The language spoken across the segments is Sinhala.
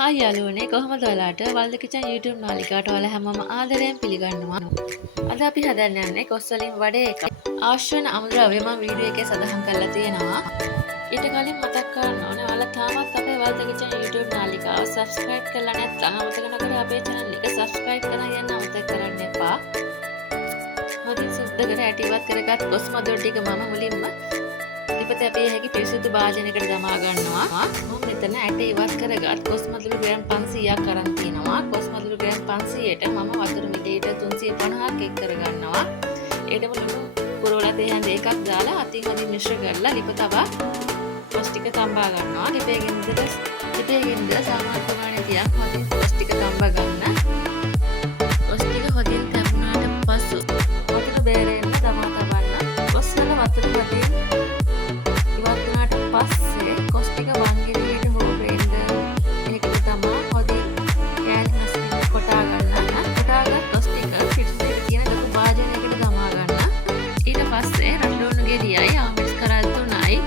හායි යාළුවනේ කොහොමද ඔයාලට වල්ද කිචන් YouTube නාලිකාවට ඔයාලා හැමෝම ආදරයෙන් පිළිගන්නවා. අද අපි හදන්න යන්නේ කොස් වලින් වඩේ එකක්. අවශ්‍ය වෙන අමුද්‍රව්‍ය මම වීඩියෝ එකේ සඳහන් කරලා තියෙනවා. ඊට කලින් මතක් කරන්න ඕනේ ඔයාලා තාමත් අපේ වල්ද කිචන් YouTube නාලිකාව subscribe කරලා නැත්නම් අමතක නොකර අපේ channel එක subscribe කරලා යන්න අමතක කරන්න එපා. හොඳින් සුද්ධ කර ඇටිවත් කරගත් කොස් මදුරු ටික මම මුලින්ම ලිපත අපේ හැකි පිරිසිදු භාජනයකට දමා ගන්නවා. මම මෙතන ඇට ඉවත් කරගත් කොස් මදුරු ග්‍රෑම් 500ක් අරන් තිනවා. කොස් මදුරු ග්‍රෑම් 500ට මම වතුර මිලිලීටර් 350ක් එක් කරගන්නවා. ඒකම ලුණු පුරවලා තේ එකක් දාලා අතින් අදින් මිශ්‍ර කරලා ලිප තබා කොස් ටික තඹා ගන්නවා. ලිපේ ගෙන්ද සාමාන්‍ය ප්‍රමාණය තියක් හොඳින් කොස් ටික තඹා ගන්න. කොස් ටික හොඳින් තැඹුණාට පසු වතුර බේරෙන්න තබන්න. කොස් වල වතුර හොඳින් පස්සේ කොස් ටික වංගෙඩියට හෝ බෙන්ඩ එකකට තමා හොඳින් කෑලි මස්ලින් කොටා ගන්න. කොටාගත් කොස් ටික පිටිසෙට තියෙන ලොකු භාජනයකට දමා ගන්න. ඊට පස්සේ රළඩුණු ගෙඩියයි ආමිස් කරල් 3යි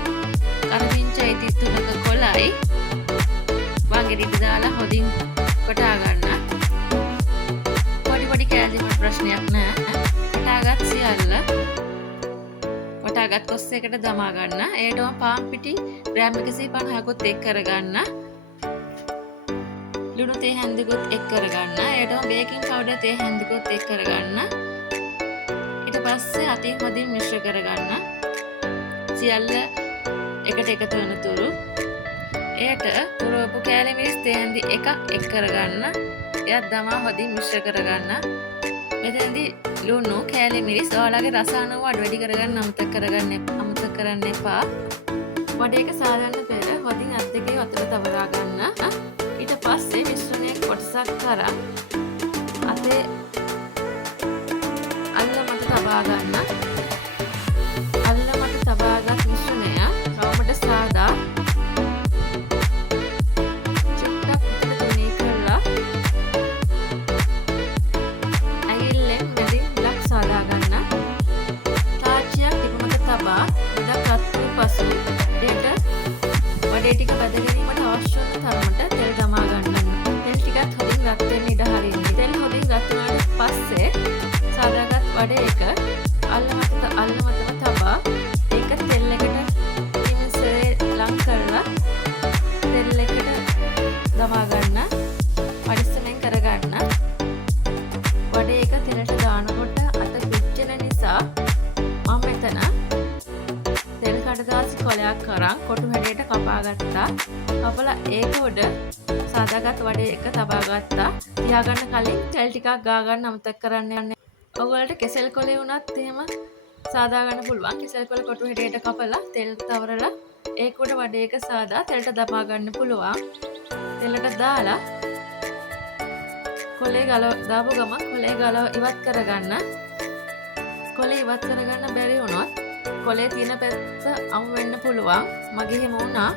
කරපිංචයි 33ක කොලයි වංගෙඩියට දාලා හොඳින් කොටා ගන්න. පොඩි කෑලි වල ප්‍රශ්නයක් නැහැ. කොටාගත් සියල්ල කොටාගත් කොස් එකට දමා ගන්න. ඒටම පාන් පිටි ග්‍රෑම් 150කුත් එක් කරගන්න. ලුණු තේ හැන්දකුත් එක් කරගන්න. ඒටම බේකින් පවුඩර් තේ හැන්දකුත් එක් කරගන්න. ඊට පස්සේ අතින් හොඳින් මිශ්‍ර කරගන්න. සියල්ල එකට එකතු වෙනතුරු ඒට පුරවපු කෑලි මිරිස් තේ හැන්දි එකක් එක් කරගන්න. එයත් දමා හොඳින් මිශ්‍ර කරගන්න. මෙතනදී ලුණු කෑලි මිරිස් ඔයාලගේ රස අනුව වැඩි කරගන්න අමතක කරන්න එපා. වඩේක සාදන්න පෙර හොඳින් අත් දෙකේ වතුර තබලා ගන්න. ඊට පස්සේ මිශ්‍රණයේ කොටසක් කරන් අතේ අල්ල මත තබා ගන්න. අල්ල මත තබාගත් මිශ්‍රණය රවුමට සාදා චුට්ටක් විතර තුනී කරලා ඇඟිල්ලෙන් මැදින් ලක් සාදා ගන්න. තාච්චියක් ටිකමක තබා ගොඩක් රත් වූ පසු ඒට වඩේ ටික බැද ගැනීමට අවශ්‍ය වන තරමට තෙල් දමා ගන්න. තෙල් ටිකත් හොඳින් රත් වෙන්න ඉඩ හරින්න. තෙල් හොඳින් රත් වුණාට පස්සේ සාදාගත් වඩේ එක අල්ල මතම තබා ඒක තෙල් එකට නිමිෂේ ලං කරලා තෙල් එකට දමා ගන්න. පරිස්සමෙන් කරගන්න. වඩේ එක තෙලට දානකොට අත පිච්චෙන නිසා මම මෙතන තෙල් කඩදාසි කොලයක් කරන් කොටු හැඩයට කපා ගත්තා. කපලා ඒක උඩ සාදාගත් වඩේ එක තබා ගත්තා. තියාගන්න කලින් තෙල් ටිකක් ගා ගන්න අමතක කරන්න යන්න. ඔයගොල්ලන්ට කෙසෙල් කොලේ වුණත් එහෙම සාදා ගන්න පුළුවන්. කෙසෙල් කොල කොටු හැඩයට කපලා තෙල් තවරලා ඒක උඩ වඩේ එක සාදා තෙලට දමා ගන්න පුළුවන්. තෙලට දාලා කොලේ දාපු ගමන් කොලේ ගලව ඉවත් කරගන්න. කොලේ ඉවත් කරගන්න බැරි වුණොත් කොලේ තියෙන පැත්ත අමු වෙන්න පුළුවන්. මගේ එහෙම වුණා.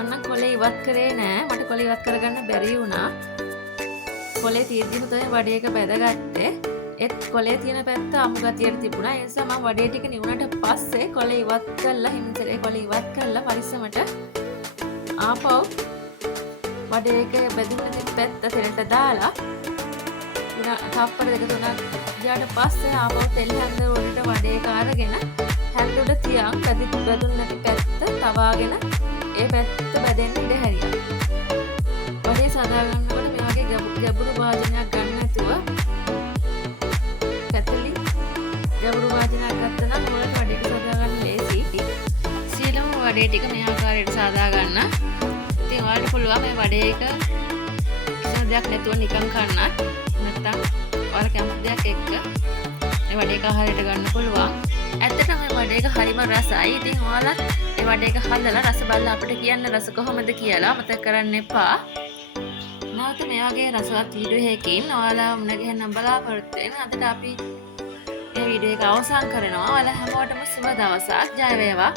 මම කොලේ ඉවත් කරේ නෑ. මට කොලේ ඉවත් කරගන්න බැරි වුණා. කොලේ තියෙද්දිම තමයි වඩේ එක බැදගත්තේ. ඒත් කොලේ තියෙන පැත්ත අමු ගතියට තිබුණා. ඒ නිසා මම වඩේ ටික නිවුණට පස්සේ කොලේ ඉවත් කරලා හිමිතරේ කොලේ ඉවත් කරලා පරිස්සමට ආපහු වඩේ එක බැදුන පැත්ත තෙලට දාලා තප්පර දෙක තුනක් ගියාට පස්සේ ආපහු තෙල් හැන්ද උඩට වඩේ එක අරගෙන හැන්ද උඩ තියන් බැදුන නැති පැත්ත තවාගෙන ඒ පැත්ත බැදෙන්න ඉඩ හැරියා. වඩේ සදා ගන්නකොට මේ වගේ ගැඹුරු භාජනයක් ගන්න නැතුව පැතලි ගැඹුරු භාජනයක් ගත්තා නම් ඔයාලට වඩේ එක සදා ගන්න ලේසි. සියලුම වඩේ ටික මේ ආකාරයට සදා ගන්න. ඉතින් ඔයාලට පුළුවන් මේ වඩේ එක කිසිම දෙයක් නැතුව නිකන් කන්නත් නැත්තම් ඔයාලා කැමති දෙයක් එක්ක මේ වඩේ එක ආහාරයට ගන්න පුළුවන්. ඇත්තටම මේ වඩේ එක හරිම රසයි. ඉතින් ඔයාලා මේ වඩේ එක හදලා රස බලලා අපිට කියන්න රස කොහොමද කියලා මතක කරන්න එපා. නැවත මේ වගේ රසවත් වීඩියෝ එකකින් ඔයාලා මුණ ගැහෙන්න බලාපොරොත්තු වෙන. අදට අපි මේ වීඩියෝ එක අවසන් කරනවා. ඔයාලා හැමෝටම සුබ දවසක්. ජය වේවා.